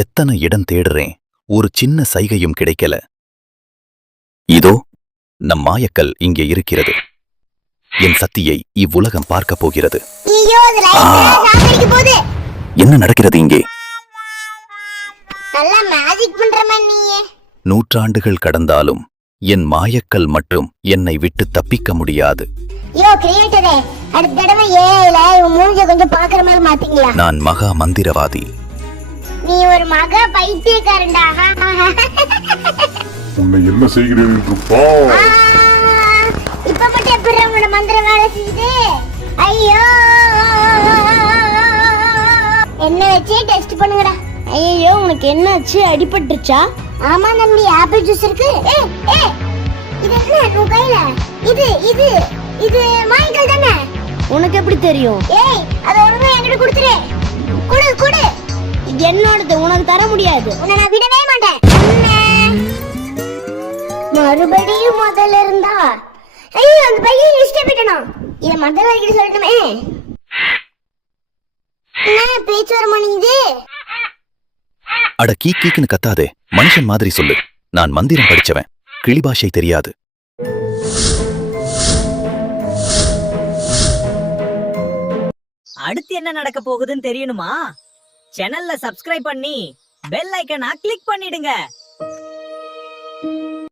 எத்தனை இடம் தேடுறேன், ஒரு சின்ன சைகையும் கிடைக்கல. இதோ நம் மாயக்கல் இங்கே இருக்கிறது. என் சக்தியை இவ்வுலகம் பார்க்க போகிறது. என்ன நடக்கிறது இங்கே? நூற்றாண்டுகள் கடந்தாலும் என் மாயக்கல் மற்றும் என்னை விட்டு தப்பிக்க முடியாது. நான் மகா மந்திரவாதி. நீ ஒரு மகா பைத்தியக்காரன்டா. உன்னை என்ன செய்கிறேன் என்று பார். இப்ப மட்டும் எப்படி உங்களோட மந்திரம் வேலை செய்யுது? ஐயோ, என்ன வச்சு டெஸ்ட் பண்ணுங்கடா. ஐயோ, உனக்கு என்னாச்சு? அடிபட்டுருச்சா? ஆமா தம்பி, ஆப்பிள் ஜூஸ் இருக்கு. இது என்ன உன் கையில? இது இது இது மாய்க்கல் தானே? உனக்கு எப்படி தெரியும்? ஏய், அத ஒழுங்கா என்கிட்ட கொடுத்துரு. குடு குடு. இது என்னோடது, உனக்கு தர முடியாது. உன்னை நான் விடவே மாட்டேன். மறுபடியும் முதல்ல இருந்தா? ஐயோ, அந்த பையன் இஷ்ட போயிட்டணும். இத மந்திரவாதிகிட்ட சொல்லட்டுமே. என்ன பேச்சு வர மாட்டேங்குது? அட கீக்குன்னு கத்தாதே, மனுஷன் மாதிரி சொல்லு. நான் மந்திரம் படிச்சவன், கிளி பாஷை தெரியாது. அடுத்து என்ன நடக்க போகுதுன்னு தெரியணுமா? சேனல்ல சப்ஸ்கிரைப் பண்ணி பெல் ஐகானை கிளிக் பண்ணிடுங்க.